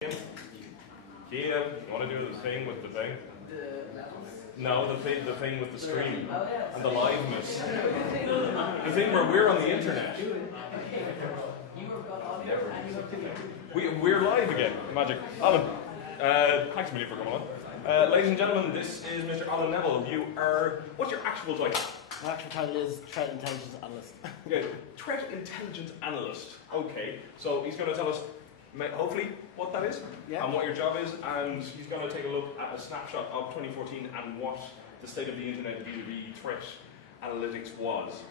Kean, you want to do the thing with the thing? No, the thing with the stream and the liveness. The thing where we're on the internet. We're live again. Magic. Alan, thanks a million for coming on. Ladies and gentlemen, this is Mr. Alan Neville. You are. What's your actual title? My actual title is Threat Intelligence Analyst. Okay, Threat Intelligence Analyst. Okay, so he's going to tell us, hopefully, what that is and what your job is, and he's going to take a look at a snapshot of 2014 and what the state of the internet B2B threat analytics was.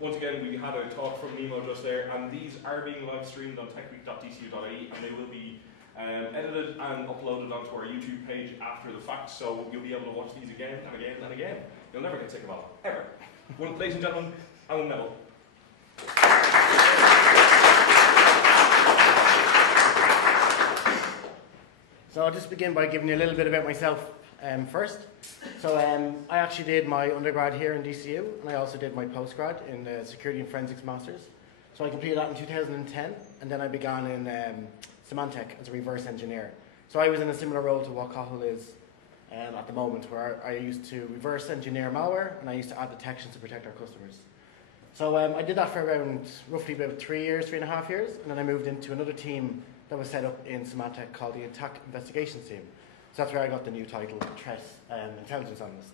Once again, we had a talk from Nemo just there, and these are being live streamed on techweek.dcu.ie, and they will be edited and uploaded onto our YouTube page after the fact, so you'll be able to watch these again and again and again. You'll never get sick of it, ever. Well, ladies and gentlemen, Alan Neville. So I'll just begin by giving you a little bit about myself first. So I actually did my undergrad here in DCU, and I also did my postgrad in the Security and Forensics Masters. So I completed that in 2010, and then I began in Symantec as a reverse engineer. So I was in a similar role to what Cathal is at the moment, where I used to reverse engineer malware, and I used to add detections to protect our customers. So I did that for around roughly about 3.5 years, and then I moved into another team that was set up in Symantec called the Attack Investigations Team. So that's where I got the new title, Threat Intelligence Analyst.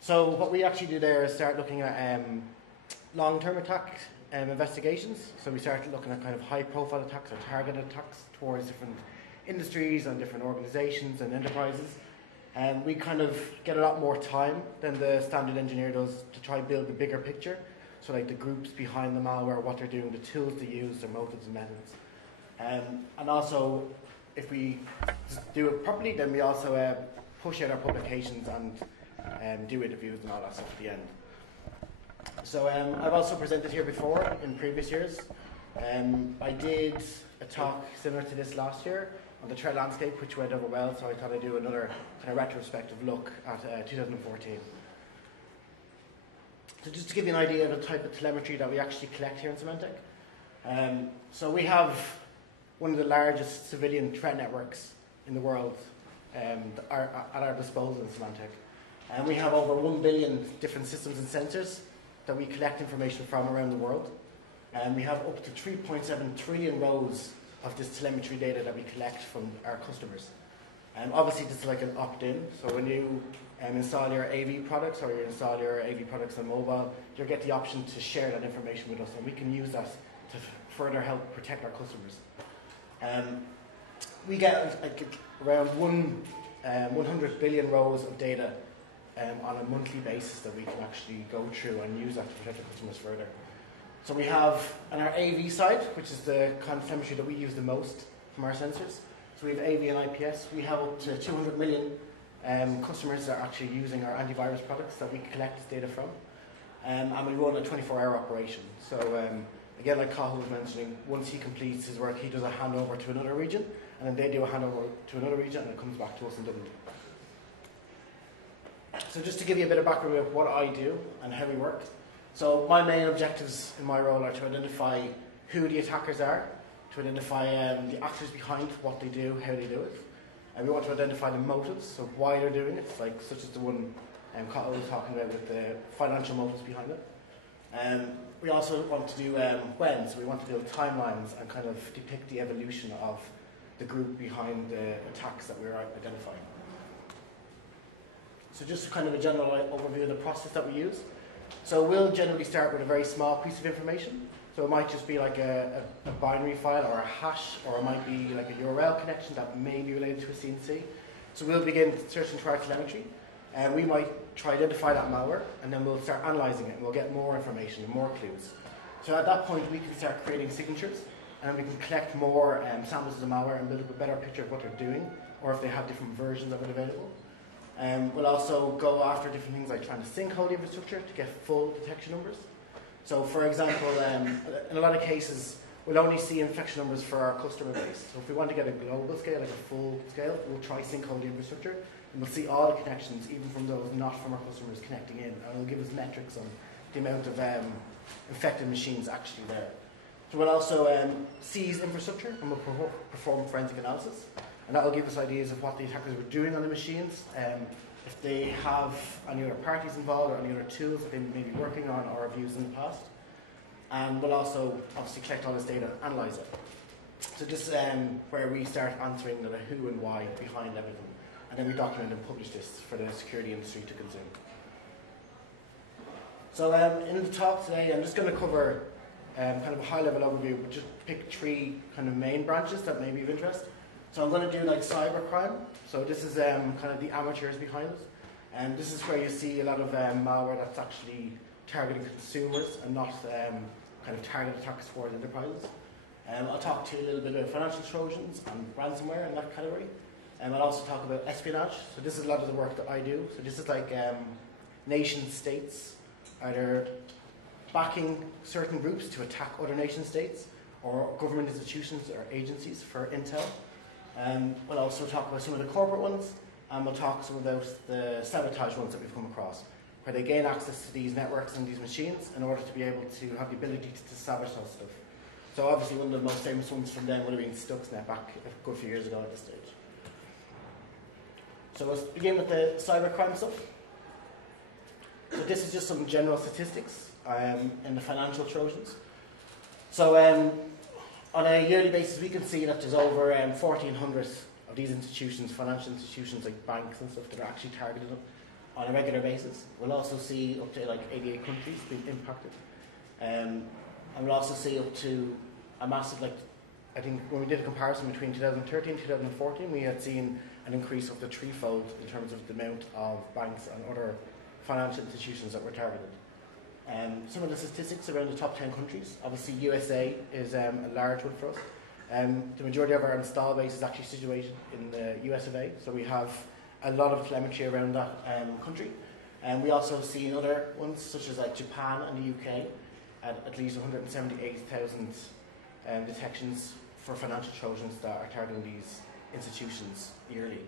So what we actually do there is start looking at long-term attack investigations. So we started looking at kind of high-profile attacks or targeted attacks towards different industries and different organizations and enterprises. And we kind of get a lot more time than the standard engineer does to try and build the bigger picture. So like the groups behind the malware, what they're doing, the tools they use, their motives and methods. And also, if we do it properly, then we also push out our publications and do interviews and all that stuff at the end. So I've also presented here before in previous years. I did a talk similar to this last year on the threat landscape, which went over well, so I thought I'd do another kind of retrospective look at 2014. So just to give you an idea of the type of telemetry that we actually collect here in Symantec. So we have one of the largest civilian threat networks in the world at our disposal in Symantec. And we have over 1 billion different systems and sensors that we collect information from around the world. And we have up to 3.7 trillion rows of this telemetry data that we collect from our customers. And obviously this is like an opt-in, so when you install your AV products or you install your AV products on mobile, you'll get the option to share that information with us, and we can use that to further help protect our customers. We get around 100 billion rows of data on a monthly basis that we can actually go through and use that to protect our customers further. So we have, on our AV side, which is the kind of telemetry that we use the most from our sensors, so we have AV and IPS. We have up to 200 million customers that are actually using our antivirus products that we collect this data from. And we run a 24-hour operation. So again, like Cathal was mentioning, once he completes his work, he does a handover to another region, and then they do a handover to another region, and it comes back to us in Dublin. So just to give you a bit of background about what I do and how we work. So my main objectives in my role are to identify who the attackers are, to identify the actors behind what they do, how they do it. And we want to identify the motives, so why they're doing it, like such as the one Cathal was talking about with the financial motives behind it. We also want to do when, so we want to build timelines and kind of depict the evolution of the group behind the attacks that we're identifying. So just kind of a general overview of the process that we use. So we'll generally start with a very small piece of information. So it might just be like a binary file or a hash, or it might be like a URL connection that may be related to a CNC. So we'll begin searching through our telemetry, and we might try to identify that malware, and then we'll start analysing it, and we'll get more information and more clues. So at that point, we can start creating signatures, and we can collect more samples of the malware and build up a better picture of what they're doing, or if they have different versions of it available. We'll also go after different things like trying to sync all the infrastructure to get full detection numbers. So for example, in a lot of cases, we'll only see infection numbers for our customer base. So if we want to get a global scale, like a full scale, we'll try sync all the infrastructure, and we'll see all the connections, even from those not from our customers, connecting in, and it'll give us metrics on the amount of infected machines actually there. So we'll also seize infrastructure and we'll perform forensic analysis. And that will give us ideas of what the attackers were doing on the machines, if they have any other parties involved or any other tools that they may be working on or have used in the past. And we'll also obviously collect all this data and analyse it. So this is where we start answering the who and why behind everything. And then we document and publish this for the security industry to consume. So in the talk today, I'm just going to cover kind of a high-level overview, but just pick 3 kind of main branches that may be of interest. So I'm going to do like cybercrime. So this is kind of the amateurs behind it. And this is where you see a lot of malware that's actually targeting consumers and not kind of targeted attacks for enterprises. I'll talk to you a little bit about financial trojans and ransomware in that category. I'll also talk about espionage. So this is a lot of the work that I do. So this is like nation states either backing certain groups to attack other nation states or government institutions or agencies for intel. We'll also talk about some of the corporate ones, and we'll talk some about the sabotage ones that we've come across, where they gain access to these networks and these machines in order to be able to have the ability to sabotage stuff. So obviously one of the most famous ones from them would have been Stuxnet back a good few years ago at this stage. So let's begin with the cybercrime stuff. So this is just some general statistics in the financial trojans. So on a yearly basis, we can see that there's over 1,400 of these institutions, financial institutions like banks and stuff, that are actually targeted on a regular basis. We'll also see up to like 88 countries being impacted. And we'll also see up to a massive, like, I think when we did a comparison between 2013 and 2014, we had seen an increase of the threefold in terms of the amount of banks and other financial institutions that were targeted. Some of the statistics around the top 10 countries, obviously USA is a large one for us. The majority of our install base is actually situated in the US of A, so we have a lot of telemetry around that country. And we also see in other ones, such as like Japan and the UK, at least 178,000 detections for financial trojans that are targeting these institutions yearly.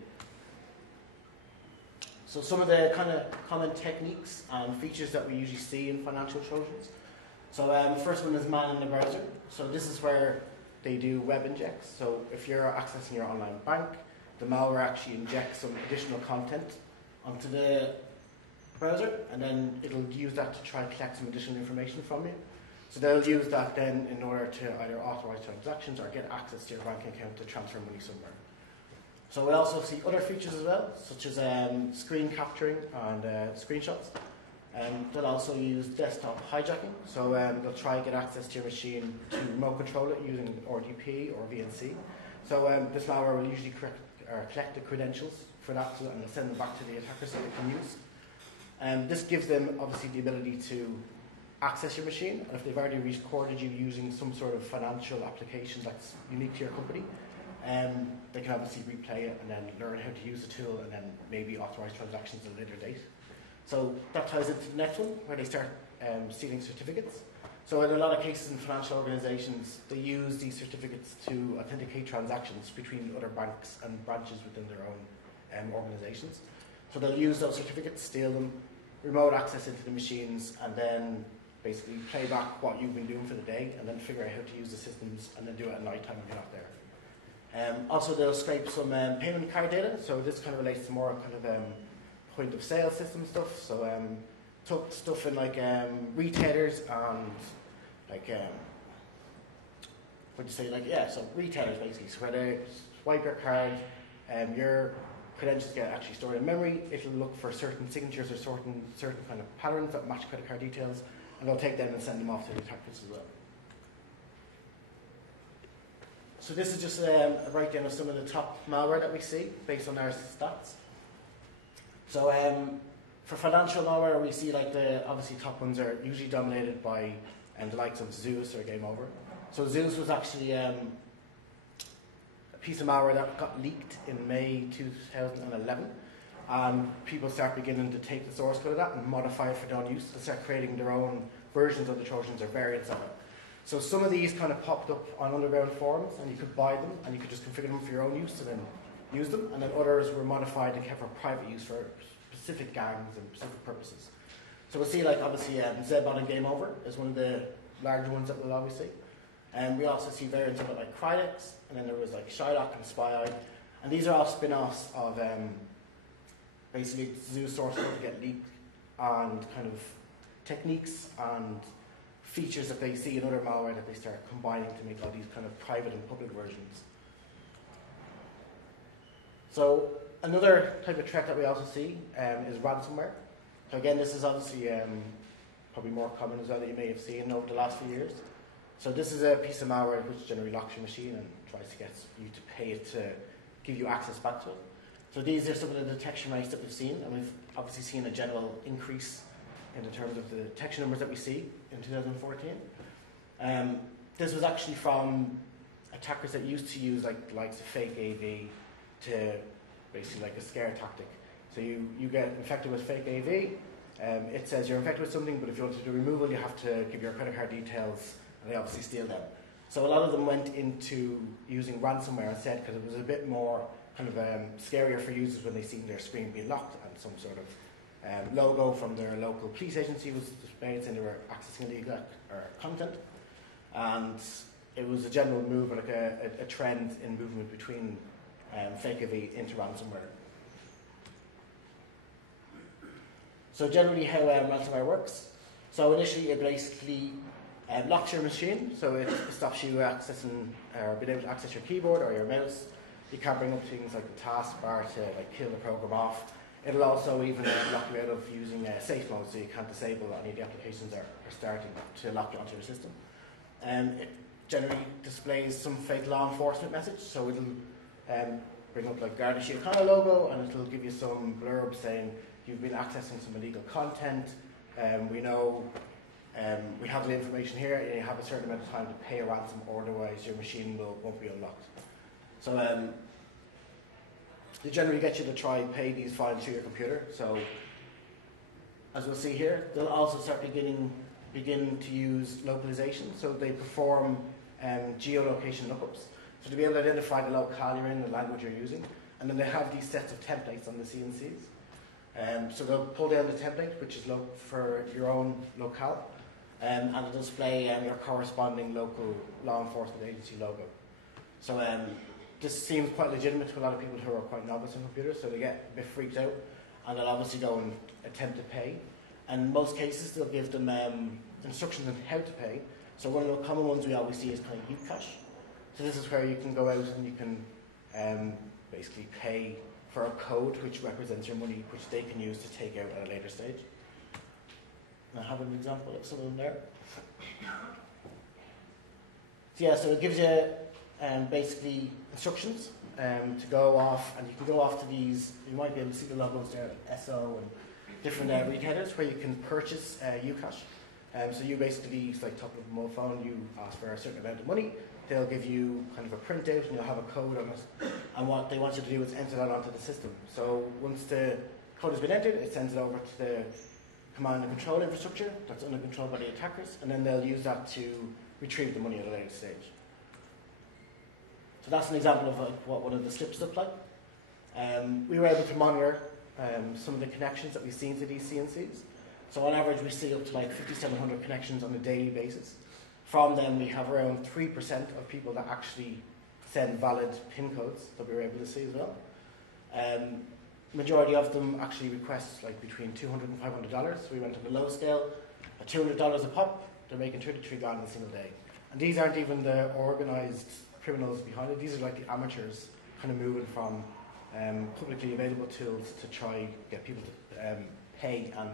So some of the kind of common techniques and features that we usually see in financial trojans. So the first one is man in the browser. So this is where they do web injects. So if you're accessing your online bank, the malware actually injects some additional content onto the browser, and then it'll use that to try and collect some additional information from you. So they'll use that then in order to either authorize transactions or get access to your bank account to transfer money somewhere. So we also see other features as well, such as screen capturing and screenshots. They'll also use desktop hijacking. So they'll try and get access to your machine to remote control it using RDP or VNC. So this malware will usually collect the credentials for that and send them back to the attacker so they can use. This gives them obviously the ability to access your machine, and if they've already recorded you using some sort of financial application that's unique to your company, they can obviously replay it and then learn how to use the tool and then maybe authorize transactions at a later date. So that ties into the next one, where they start stealing certificates. So in a lot of cases in financial organizations, they use these certificates to authenticate transactions between other banks and branches within their own organizations. So they'll use those certificates, steal them, remote access into the machines, and then basically play back what you've been doing for the day, and then figure out how to use the systems, and then do it at night time when you're not there. Also, they'll scrape some payment card data. So this kind of relates to more kind of point of sale system stuff. So took stuff in like retailers and like what do you say? Like so retailers basically. So where they swipe your card, your credentials get actually stored in memory. It'll look for certain signatures or certain kind of patterns that match credit card details, and they'll take them and send them off to the attackers as well. So this is just a breakdown of some of the top malware that we see based on our stats. So for financial malware, we see like the obviously top ones are usually dominated by the likes of Zeus or Game Over. So Zeus was actually a piece of malware that got leaked in May 2011, and people start beginning to take the source code of that and modify it for their own use to start creating their own versions of the Trojans or variants of it. So some of these kind of popped up on underground forums, and you could buy them and you could just configure them for your own use and then use them, and then others were modified and kept for private use for specific gangs and specific purposes. So we'll see like obviously Zbot and Game Over is one of the larger ones that we'll always see. And we also see variants of it like Crydex, and then there was like Shylock and SpyEye. And these are all spin-offs of basically Zoo source code to get leaked, and kind of techniques and features that they see in other malware that they start combining to make all these kind of private and public versions. So another type of threat that we also see is ransomware. So again, this is obviously probably more common as well that you may have seen over the last few years. So this is a piece of malware which generally locks your machine and tries to get you to pay it to give you access back to it. So these are some of the detection rates that we've seen, and we've obviously seen a general increase in terms of the detection numbers that we see in 2014. This was actually from attackers that used to use like the likes of fake AV to basically like a scare tactic. So you get infected with fake AV, it says you're infected with something, but if you want to do removal, you have to give your credit card details, and they obviously steal them. So a lot of them went into using ransomware instead, because it was a bit more kind of scarier for users when they seen their screen being locked and some sort of logo from their local police agency was displayed saying they were accessing illegal content. And it was a general move, like a trend in movement between fake AV into ransomware. So generally how ransomware works. So initially it basically locks your machine, so it stops you accessing or being able to access your keyboard or your mouse. You can't bring up things like the taskbar to like kill the program off. It'll also even lock you out of using safe mode, so you can't disable any of the applications that are starting to lock you onto your system. It generally displays some fake law enforcement message, so it'll bring up like Garda Síochána logo, and it'll give you some blurb saying you've been accessing some illegal content. We know we have the information here, and you have a certain amount of time to pay a ransom, or otherwise your machine won't be unlocked. So they generally get you to try pay these fines through your computer. So as we'll see here, they'll also start begin to use localization. So they perform geolocation lookups. So to be able to identify the locale you're in, the language you're using, and then they have these sets of templates on the CNCs. So they'll pull down the template, which is for your own locale, and it'll display your corresponding local law enforcement agency logo. So this seems quite legitimate to a lot of people who are quite novice on computers, so they get a bit freaked out, and they'll obviously go and attempt to pay. And in most cases, they'll give them instructions on how to pay. So one of the common ones we always see is kind of Ucash. So this is where you can go out and you can basically pay for a code which represents your money, which they can use to take out at a later stage. And I have an example of some of them there. So yeah, so it gives you basically instructions to go off, and you can go off to these, you might be able to see the logos there, like SO and different retailers where you can purchase Ucash. So you basically, it's like top of a mobile phone, you ask for a certain amount of money, they'll give you kind of a printout and you'll have a code on it, and what they want you to do is enter that onto the system. So once the code has been entered, it sends it over to the command and control infrastructure that's under control by the attackers, and then they'll use that to retrieve the money at a later stage. So that's an example of what one of the slips looked like. We were able to monitor some of the connections that we've seen to these CNCs. So on average, we see up to like 5,700 connections on a daily basis. From them, we have around 3% of people that actually send valid PIN codes that we were able to see as well. Majority of them actually request like between $200 and $500. So we went on the low scale, at $200 a pop, they're making 33 grand in a single day. And these aren't even the organized criminals behind it. These are like the amateurs kind of moving from publicly available tools to try get people to pay and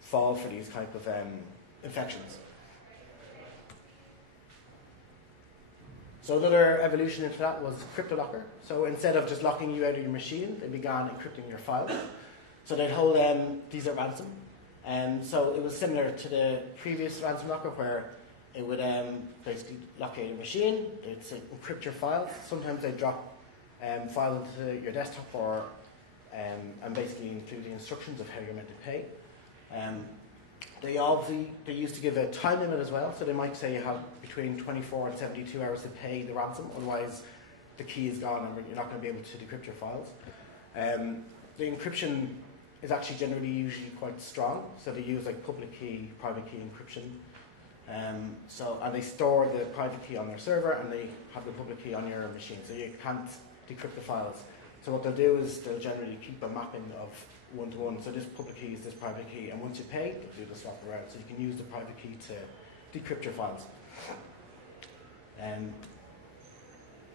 fall for these type of infections. So another evolution into that was Cryptolocker. So instead of just locking you out of your machine, they began encrypting your files. So they'd hold these at ransom. So it was similar to the previous ransom locker, where it would basically lock out your machine, they'd say, encrypt your files. Sometimes they'd drop files into your desktop, or and basically include the instructions of how you're meant to pay. They used to give a time limit as well, so they might say you have between 24 and 72 hours to pay the ransom, otherwise the key is gone and you're not going to be able to decrypt your files. The encryption is actually generally usually quite strong, so they use like public key, private key encryption. And they store the private key on their server, and they have the public key on your machine, so you can't decrypt the files. So what they'll do is they'll generally keep a mapping of one-to-one. So this public key is this private key, and once you pay, they'll do the swap around. So you can use the private key to decrypt your files.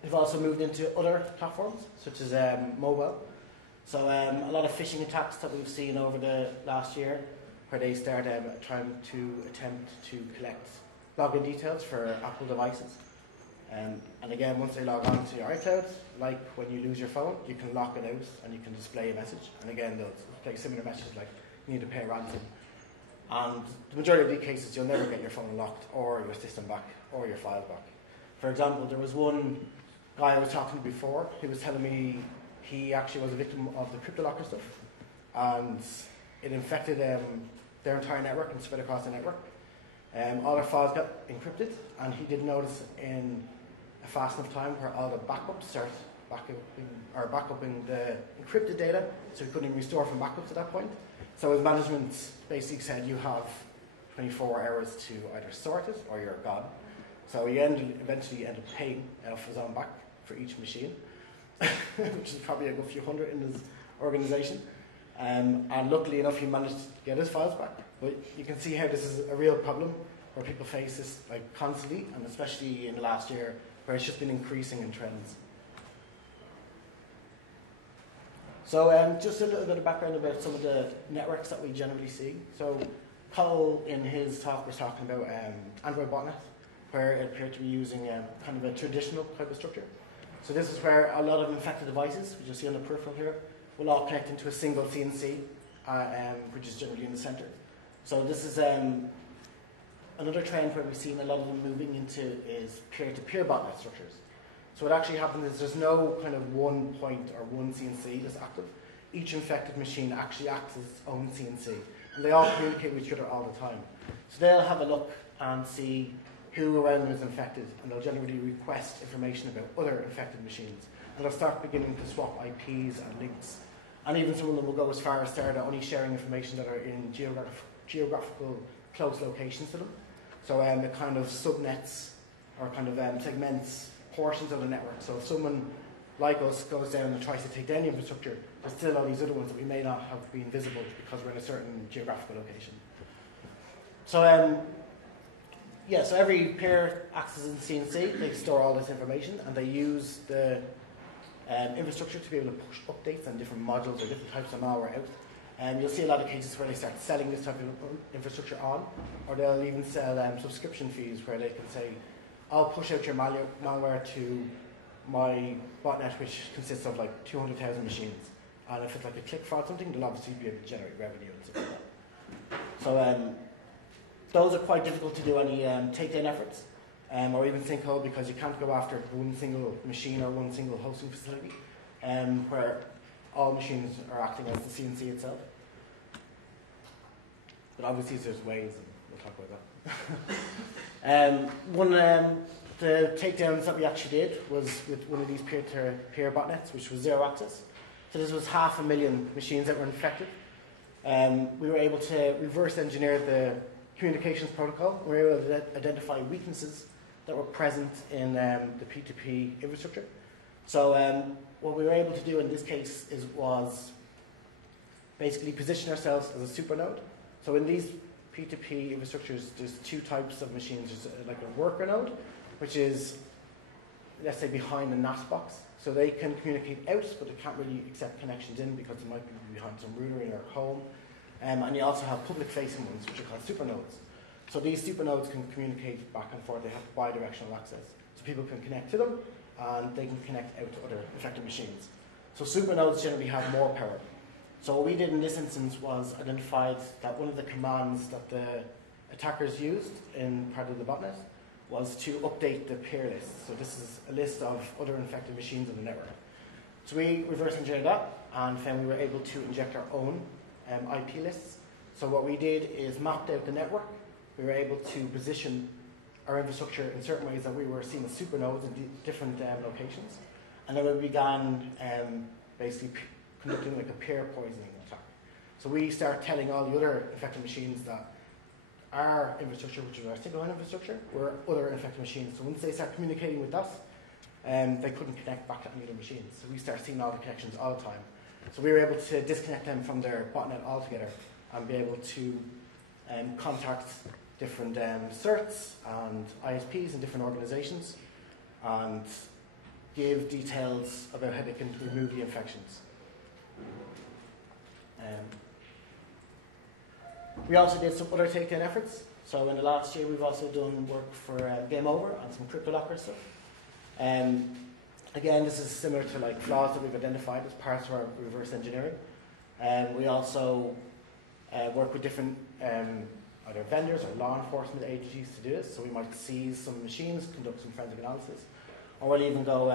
They've also moved into other platforms, such as mobile. So a lot of phishing attacks that we've seen over the last year, where they start trying to attempt to collect login details for Apple devices. And again, once they log on to your iCloud, like when you lose your phone, you can lock it out and you can display a message. And again, they'll display similar messages like you need to pay a ransom. And the majority of the cases, you'll never get your phone locked or your system back or your files back. For example, there was one guy I was talking to before who was telling me he actually was a victim of the Cryptolocker stuff, and it infected their entire network and spread across the network. All their files got encrypted, and he didn't notice in a fast enough time where all the backups start backupping the encrypted data, so he couldn't even restore from backups at that point. So his management basically said you have 24 hours to either sort it or you're gone. So he eventually ended up paying off his own back for each machine, which is probably a good few hundred in his organization. And luckily enough, he managed to get his files back. But you can see how this is a real problem where people face this like constantly, and especially in the last year, where it's just been increasing in trends. So just a little bit of background about some of the networks that we generally see. So Cole, in his talk, was talking about Android botnet, where it appeared to be using kind of a traditional type of structure. So this is where a lot of infected devices, which you see on the peripheral here, will all connect into a single CNC, which is generally in the center. So this is another trend where we've seen a lot of them moving into is peer-to-peer botnet structures. So what actually happens is there's no kind of one point or one CNC that's active. Each infected machine actually acts as its own CNC, and they all communicate with each other all the time. So they'll have a look and see who around them is infected, and they'll generally request information about other infected machines. And they'll start beginning to swap IPs and links. And even some of them will go as far as start only sharing information that are in geographical close locations to them. So it kind of subnets or kind of segments portions of the network. So if someone like us goes down and tries to take down the infrastructure, there's still all these other ones that we may not have been visible because we're in a certain geographical location. So so every peer acts as a CNC. They store all this information, and they use the infrastructure to be able to push updates on different modules or different types of malware out. And you'll see a lot of cases where they start selling this type of infrastructure on, or they'll even sell subscription fees where they can say, I'll push out your malware to my botnet, which consists of like 200,000 machines. And if it's like a click fraud something, they'll obviously be able to generate revenue and stuff like that. So those are quite difficult to do any takedown efforts, or even sinkhole, because you can't go after one single machine or one single hosting facility, where all machines are acting as the CNC itself. But obviously there's ways, and we'll talk about that. One the takedowns that we actually did was with one of these peer-to-peer botnets, which was zero access. So this was 500,000 machines that were infected. We were able to reverse engineer the communications protocol. We were able to identify weaknesses that were present in the P2P infrastructure. So what we were able to do in this case was basically position ourselves as a super node. So in these P2P infrastructures, there's two types of machines. There's like a worker node, which is, let's say, behind the NAS box. So they can communicate out, but they can't really accept connections in because they might be behind some router in their home. And you also have public-facing ones, which are called supernodes. So these supernodes can communicate back and forth. They have bidirectional access. So people can connect to them, and they can connect out to other affected machines. So supernodes generally have more power. So what we did in this instance was identified that one of the commands that the attackers used in part of the botnet was to update the peer list. So this is a list of other infected machines on the network. So we reverse engineered that and found we were able to inject our own IP lists. So what we did is mapped out the network. We were able to position our infrastructure in certain ways that we were seeing as supernodes in different locations. And then we began basically conducting like a peer poisoning attack. So we start telling all the other infected machines that our infrastructure, which is our single line infrastructure, were other infected machines. So once they start communicating with us, they couldn't connect back to any other machines. So we start seeing all the connections all the time. So we were able to disconnect them from their botnet altogether and be able to contact different certs and ISPs and different organizations and give details about how they can remove the infections. We also did some other takedown efforts. So in the last year, we've also done work for Game Over and some Cryptolocker stuff. Again, this is similar to like flaws that we've identified as part of our reverse engineering. We also work with different either vendors or law enforcement agencies to do this. So we might seize some machines, conduct some forensic analysis, or we'll even go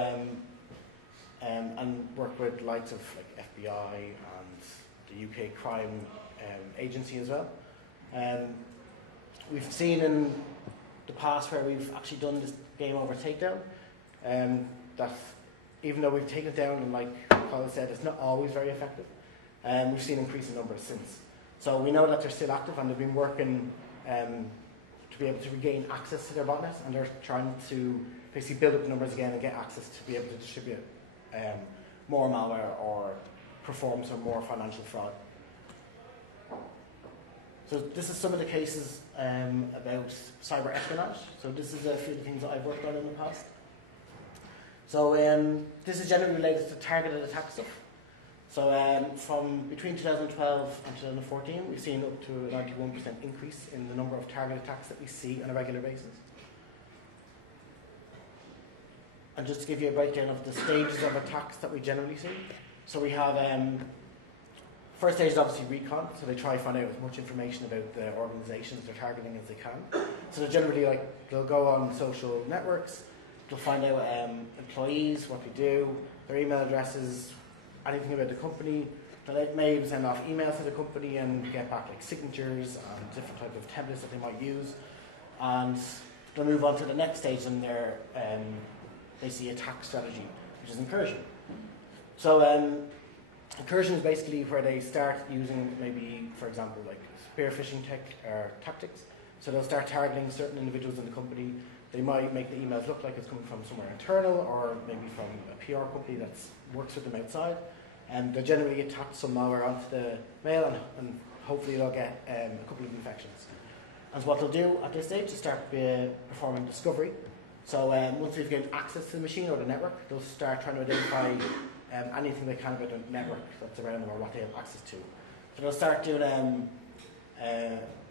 and work with likes of like FBI and the UK crime agency as well. We've seen in the past where we've actually done this Game Over takedown, that even though we've taken it down and like Colin said, it's not always very effective, we've seen increasing numbers since. So we know that they're still active and they've been working to be able to regain access to their botnet, and they're trying to basically build up the numbers again and get access to be able to distribute more malware or perform some more financial fraud. So this is some of the cases about cyber espionage. So this is a few of the things that I've worked on in the past. So this is generally related to targeted attack stuff. So from between 2012 and 2014, we've seen up to a 91% increase in the number of targeted attacks that we see on a regular basis. And just to give you a breakdown of the stages of attacks that we generally see. So we have first stage is obviously recon, so they try to find out as much information about the organizations they're targeting as they can. So they're generally they'll go on social networks, they'll find out employees, what they do, their email addresses, anything about the company. They may even send off emails to the company and get back like signatures and different types of templates that they might use. And they'll move on to the next stage in their basically attack strategy, which is incursion. So incursion is basically where they start using maybe, for example, like spearfishing tactics. So they'll start targeting certain individuals in the company. They might make the emails look like it's coming from somewhere internal or maybe from a PR company that works with them outside. And they'll generally attach some malware onto the mail and hopefully they'll get a couple of infections. And so what they'll do at this stage is start performing discovery. So once they've gained access to the machine or the network, they'll start trying to identify anything they can about the network that's around them or what they have access to. So they'll start doing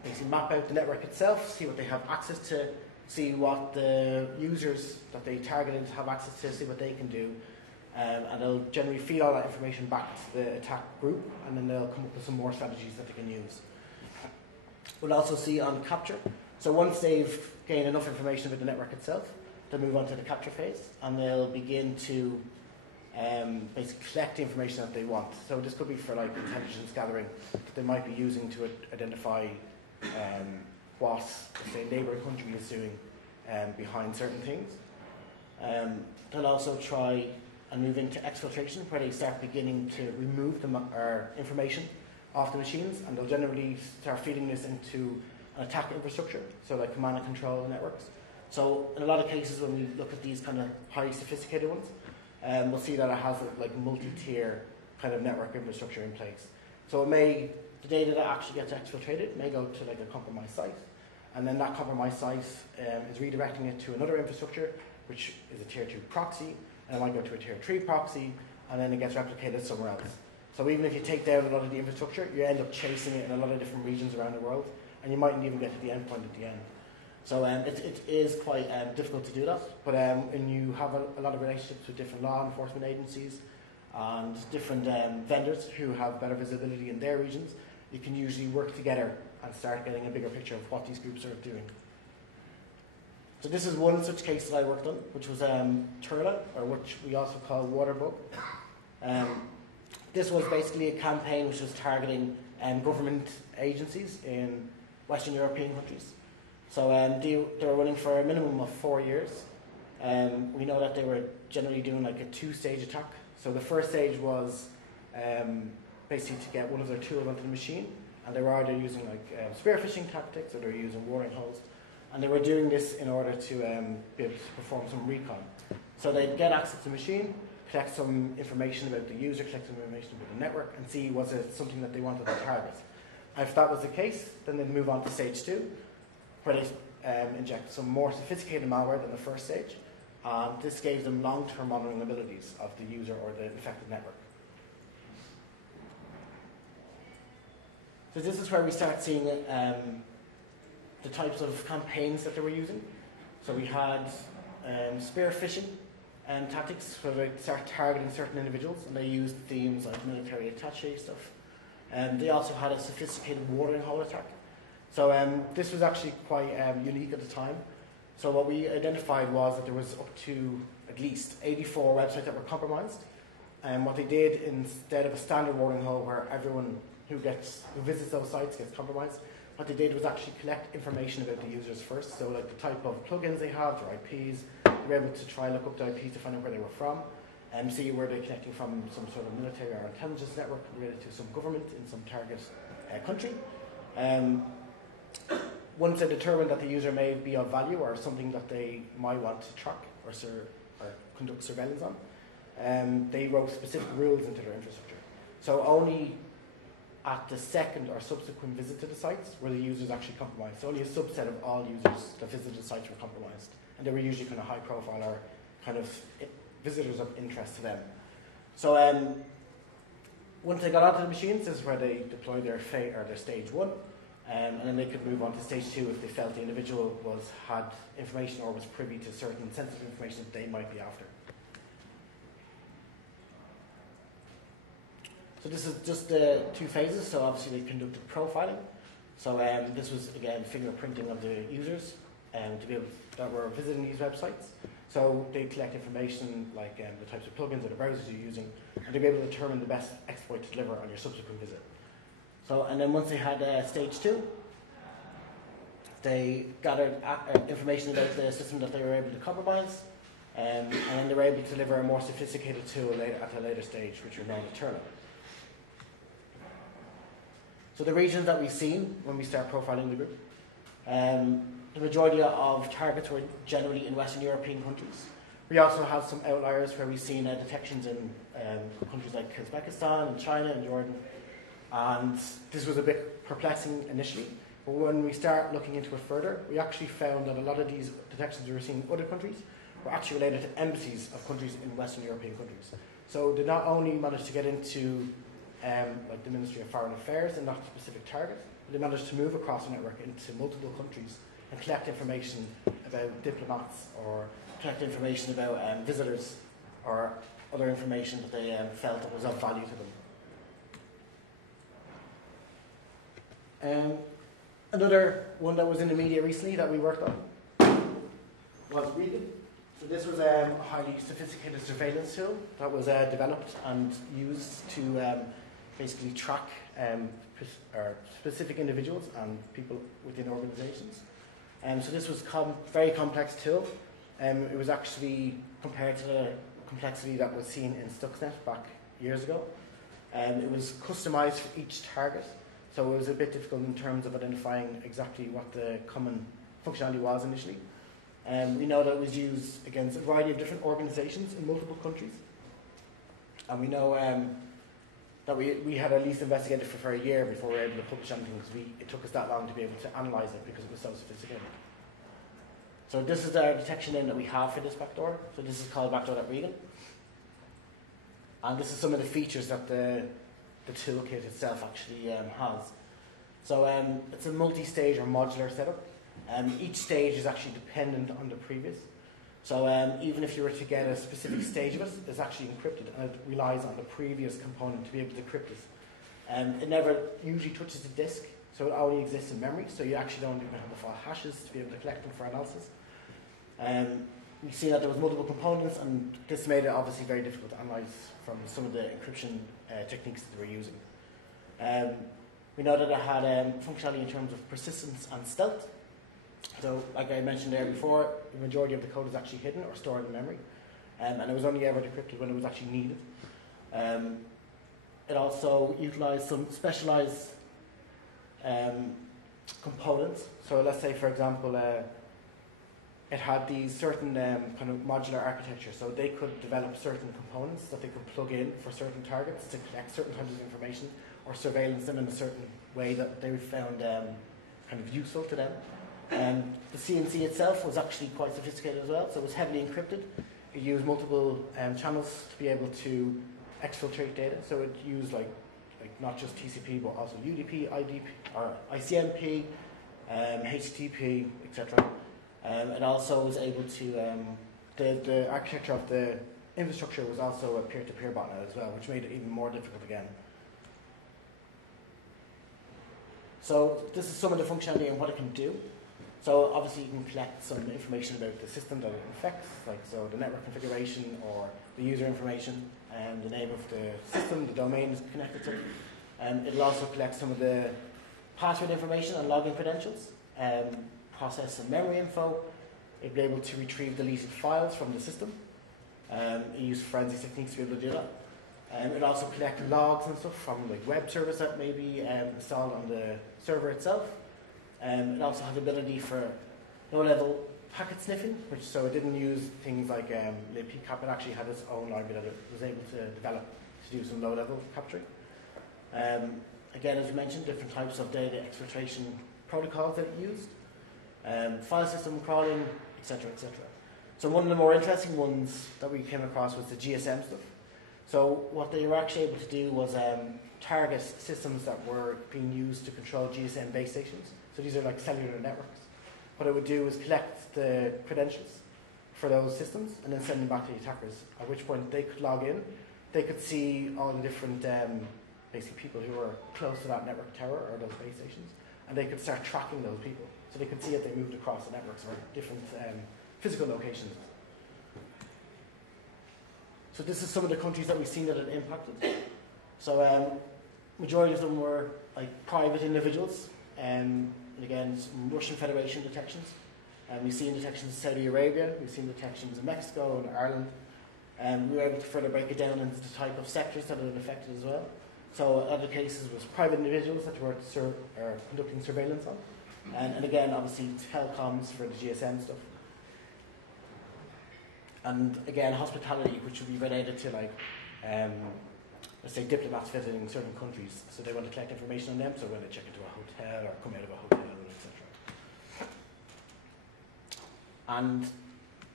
basically map out the network itself, see what they have access to, see what the users that they targeted have access to, see what they can do, and they'll generally feed all that information back to the attack group, and then they'll come up with some more strategies that they can use. We'll also see on capture. So once they've gained enough information about the network itself, they'll move on to the capture phase, and they'll begin to basically collect the information that they want. So this could be for like intelligence gathering that they might be using to identify what, say, a neighbouring country is doing behind certain things. They'll also try and move into exfiltration, where they start beginning to remove the information off the machines, and they'll generally start feeding this into an attack infrastructure, so like command and control networks. So in a lot of cases when we look at these kind of highly sophisticated ones, we'll see that it has like multi-tier kind of network infrastructure in place. So the data that actually gets exfiltrated may go to like a compromised site, and then that compromised site is redirecting it to another infrastructure, which is a tier 2 proxy, and it might go to a tier 3 proxy, and then it gets replicated somewhere else. So even if you take down a lot of the infrastructure, you end up chasing it in a lot of different regions around the world, and you mightn't even get to the endpoint at the end. So it is quite difficult to do that, but when you have a lot of relationships with different law enforcement agencies and different vendors who have better visibility in their regions, you can usually work together and start getting a bigger picture of what these groups are doing. So this is one such case that I worked on, which was Turla, or which we also call Waterbook. This was basically a campaign which was targeting government agencies in Western European countries. So they were running for a minimum of 4 years. We know that they were generally doing like a 2-stage attack. So the first stage was basically to get one of their tools onto the machine, And they were either using like spearfishing tactics, or they were using watering holes. And they were doing this in order to be able to perform some recon. So they'd get access to the machine, collect some information about the user, collect some information about the network, and see was it something that they wanted to target. And if that was the case, then they'd move on to stage 2, where they inject some more sophisticated malware than the first stage. And this gave them long-term monitoring abilities of the user or the affected network. So this is where we start seeing the types of campaigns that they were using. So we had spearfishing tactics where they start targeting certain individuals, and they used themes like military attaché stuff. They also had a sophisticated watering hole attack. So this was actually quite unique at the time. So what we identified was that there was up to at least 84 websites that were compromised. And what they did, instead of a standard watering hole where everyone who visits those sites gets compromised, what they did was actually collect information about the users first. So like the type of plugins they have, their IPs. They were able to try and look up the IPs to find out where they were from, and see where they're connecting from some sort of military or intelligence network related to some government in some target country. Once they determined that the user may be of value or something that they might want to track or conduct surveillance on, they wrote specific rules into their infrastructure. So only at the second or subsequent visit to the sites were the users actually compromised. So only a subset of all users that visited the sites were compromised. And they were usually kind of high profile or kind of visitors of interest to them. So once they got onto the machines, this is where they deployed their stage 1. And then they could move on to stage 2 if they felt the individual had information or was privy to certain sensitive information that they might be after. So this is just the 2 phases. So obviously they conducted profiling. So this was, again, fingerprinting of the users to be able that were visiting these websites. So they collect information like the types of plugins or the browsers you're using, and they'd be able to determine the best exploit to deliver on your subsequent visit. So, and then once they had stage 2, they gathered information about the system that they were able to compromise, and then they were able to deliver a more sophisticated tool at a later stage, which are non-eternal. So the regions that we've seen when we start profiling the group, the majority of targets were generally in Western European countries. We also have some outliers where we've seen detections in countries like Uzbekistan and China and Jordan. And this was a bit perplexing initially, but when we start looking into it further, we actually found that a lot of these detections we were seeing in other countries were actually related to embassies of countries in Western European countries. So they not only managed to get into like the Ministry of Foreign Affairs and that specific target, but they managed to move across the network into multiple countries and collect information about diplomats or collect information about visitors or other information that they felt that was of value to them. Another one that was in the media recently that we worked on was Reading. So this was a highly sophisticated surveillance tool that was developed and used to basically track specific individuals and people within organizations. So this was a very complex tool. It was actually compared to the complexity that was seen in Stuxnet back years ago. It was customized for each target. So it was a bit difficult in terms of identifying exactly what the common functionality was initially. We know that it was used against a variety of different organizations in multiple countries. And we know that we had at least investigated for a year before we were able to publish anything, because it took us that long to be able to analyze it because it was so sophisticated. So this is our detection name that we have for this backdoor. So this is called Backlot Reading. And this is some of the features that the toolkit itself actually has. So it's a multi-stage or modular setup. Each stage is actually dependent on the previous. So even if you were to get a specific stage of it, it's actually encrypted, and it relies on the previous component to be able to decrypt it. It never usually touches the disk, so it only exists in memory, so you actually don't even have the file hashes to be able to collect them for analysis. You see that there was multiple components, and this made it obviously very difficult to analyze from some of the encryption techniques that they were using. We know that it had functionality in terms of persistence and stealth. So, like I mentioned there before, the majority of the code is actually hidden or stored in memory, and it was only ever decrypted when it was actually needed. It also utilized some specialized components. So let's say, for example, it had these certain kind of modular architecture, so they could develop certain components that they could plug in for certain targets to collect certain types of information or surveillance them in a certain way that they found kind of useful to them. The CNC itself was actually quite sophisticated as well, so it was heavily encrypted. It used multiple channels to be able to exfiltrate data, so it used like not just TCP but also UDP, IDP, or ICMP, HTTP, etc. It also was able to, the architecture of the infrastructure was also a peer-to-peer botnet as well, which made it even more difficult again. So this is some of the functionality and what it can do. So obviously you can collect some information about the system that it infects, like so the network configuration or the user information and the name of the system, the domain is connected to. It'll also collect some of the password information and login credentials, process some memory info. It'll be able to retrieve deleted files from the system. It uses forensic techniques to be able to do that. It'll also collect logs and stuff from like web service that may be installed on the server itself. It also has ability for low-level packet sniffing, which so it didn't use things like libpcap. It actually had its own library that it was able to develop to do some low-level capturing. Again, as we mentioned, different types of data exfiltration protocols that it used, file system crawling, etc., etc. So one of the more interesting ones that we came across was the GSM stuff. So what they were actually able to do was target systems that were being used to control GSM base stations. So these are like cellular networks. What it would do is collect the credentials for those systems and then send them back to the attackers, at which point they could log in. They could see all the different basically people who were close to that network tower or those base stations, and they could start tracking those people. So they could see if they moved across the networks or different physical locations. So this is some of the countries that we've seen that it impacted. So majority of them were like private individuals, and again, some Russian Federation detections. We've seen detections in Saudi Arabia, we've seen detections in Mexico and Ireland. We were able to further break it down into the type of sectors that it affected as well. So other cases was private individuals that were conducting surveillance on. And again, obviously telecoms for the GSM stuff. And again, hospitality, which would be related to like, let's say diplomats visiting certain countries. So they want to collect information on them, so when they check into a hotel or come out of a hotel, etc. And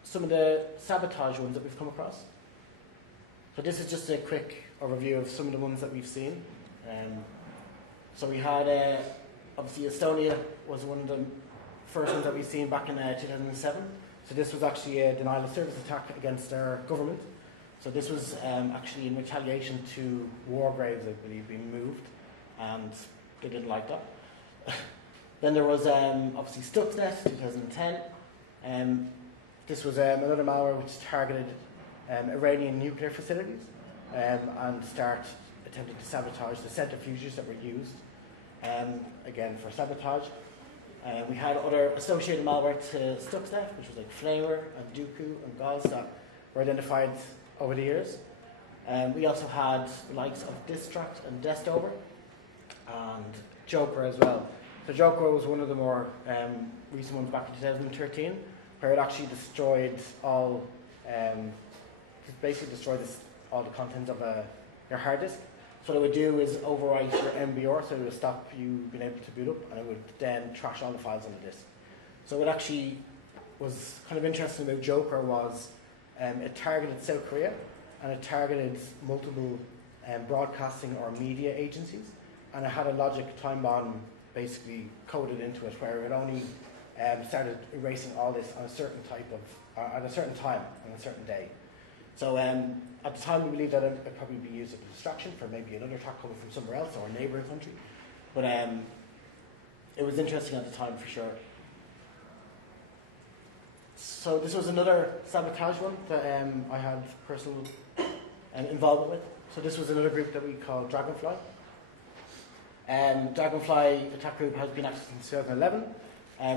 some of the sabotage ones that we've come across. So this is just a quick overview of some of the ones that we've seen. So we had, obviously Estonia was one of the first ones that we've seen back in 2007. So this was actually a denial of service attack against their government. So this was actually in retaliation to war graves, I believe, being moved, and they didn't like that. Then there was obviously Stuxnet, 2010. This was another malware which targeted Iranian nuclear facilities and attempted to sabotage the centrifuges that were used, again for sabotage. We had other associated malware to Stuxnet, which was like Flamer and Dooku and Gauze that were identified over the years. We also had the likes of Distract and Destover and Joker as well. So Joker was one of the more recent ones back in 2013, where it actually destroyed all, all the contents of your hard disk. So what it would do is overwrite your MBR, so it would stop you being able to boot up, and it would then trash all the files on the disk. So what actually was kind of interesting about Joker was it targeted South Korea, and it targeted multiple broadcasting or media agencies, and it had a logic time bomb basically coded into it, where it only started erasing all this on a certain at a certain time, on a certain day. So at the time we believed that it would probably be used as a distraction for maybe another attack coming from somewhere else or a neighbouring country. But it was interesting at the time for sure. So this was another sabotage one that I had personal involvement with. So this was another group that we called Dragonfly. Dragonfly attack group has been active since 2011.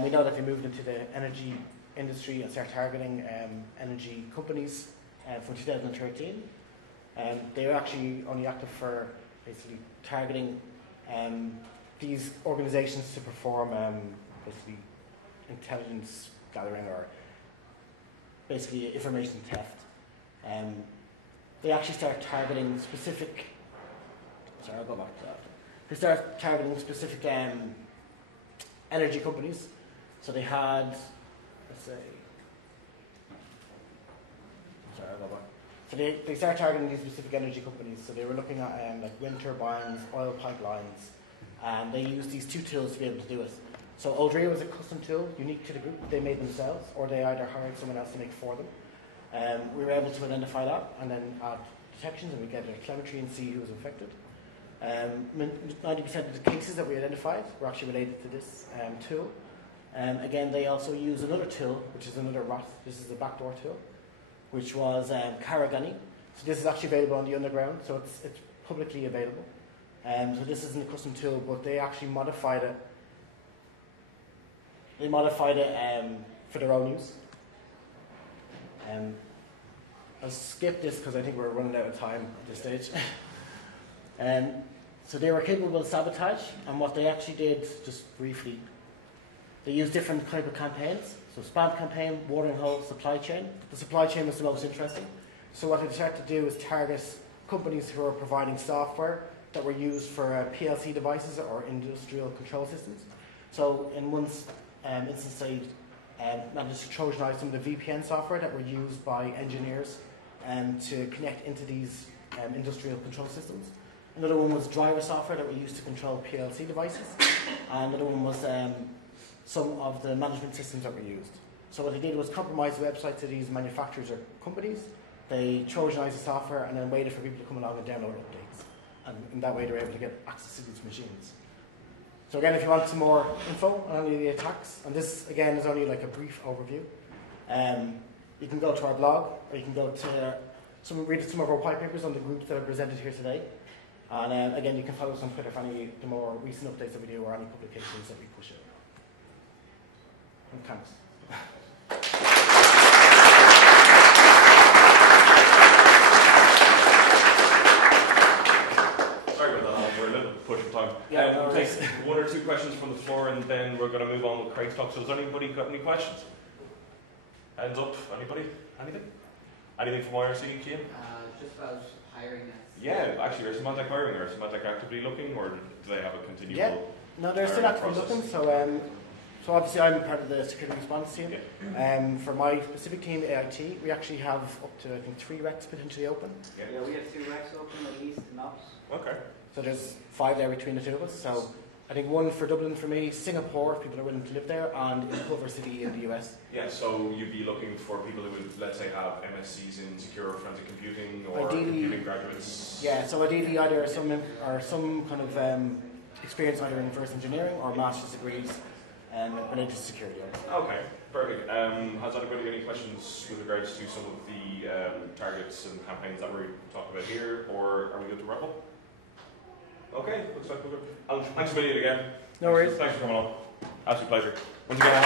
We know that they moved into the energy industry and started targeting energy companies from 2013. They were actually only active for basically targeting these organizations to perform basically intelligence gathering or basically information theft. They actually start targeting specific. Sorry, I'll go back to that. They start targeting specific energy companies. So they had, let's say. Sorry, I'll go back. So they start targeting these specific energy companies. So they were looking at like wind turbines, oil pipelines, and they used these two tools to be able to do it. So Aldrea was a custom tool, unique to the group. They made themselves, or they either hired someone else to make for them. We were able to identify that and then add detections, and we get a telemetry and see who was infected. 90% of the cases that we identified were actually related to this tool. Again, they also use another tool, which is another ROT. This is the backdoor tool, which was Karagani. So this is actually available on the underground, so it's publicly available. So this isn't a custom tool, but they actually modified it. They modified it for their own use. I'll skip this because I think we're running out of time at this stage. So they were capable of sabotage, and what they actually did, just briefly, they used different type of campaigns. So spam campaign, watering hole, supply chain. The supply chain was the most interesting. So what they started to do is target companies who are providing software that were used for PLC devices or industrial control systems. So in one instance, they managed to Trojanize some of the VPN software that were used by engineers to connect into these industrial control systems. Another one was driver software that were used to control PLC devices. And another one was some of the management systems that were used. So what they did was compromise the websites of these manufacturers or companies. They Trojanized the software and then waited for people to come along and download updates. And in that way they were able to get access to these machines. So again, if you want some more info on any of the attacks, and this again is only like a brief overview, you can go to our blog, or you can go to read some of our white papers on the groups that are presented here today. And again, you can follow us on Twitter for any of the more recent updates that we do or any publications that we push out. And thanks. Sorry about that, we're a little push of time. Yeah, we'll take one or two questions from the floor and then we're going to move on with Craig's talk. So has anybody got any questions? Hands up, anybody? Anything? Anything from IRC, Kian? Just about hiring. Yeah, actually, are Semantic hiring or Semantic actively looking, or do they have a continual? Yeah, no, they're still actively looking. So obviously I'm part of the security response team. Yeah. For my specific team, AIT, we actually have up to I think 3 recs potentially open. Yeah, we have 2 recs open at least in ops. Okay. So there's 5 there between the two of us. So I think 1 for Dublin for me, Singapore, if people are willing to live there, and in Culver City in the US. Yeah, so you'd be looking for people who would, let's say, have MSCs in secure forensic computing or ideally, computing graduates. Yeah, so ideally either some kind of experience either in reverse engineering or master's degrees related to security. Okay, perfect. Has anybody any questions with regards to some of the targets and campaigns that we're talking about here, or are we good to wrap up? Okay, looks like we're good. Thanks a million again. No worries. Thanks for coming on. Absolute pleasure. Once again,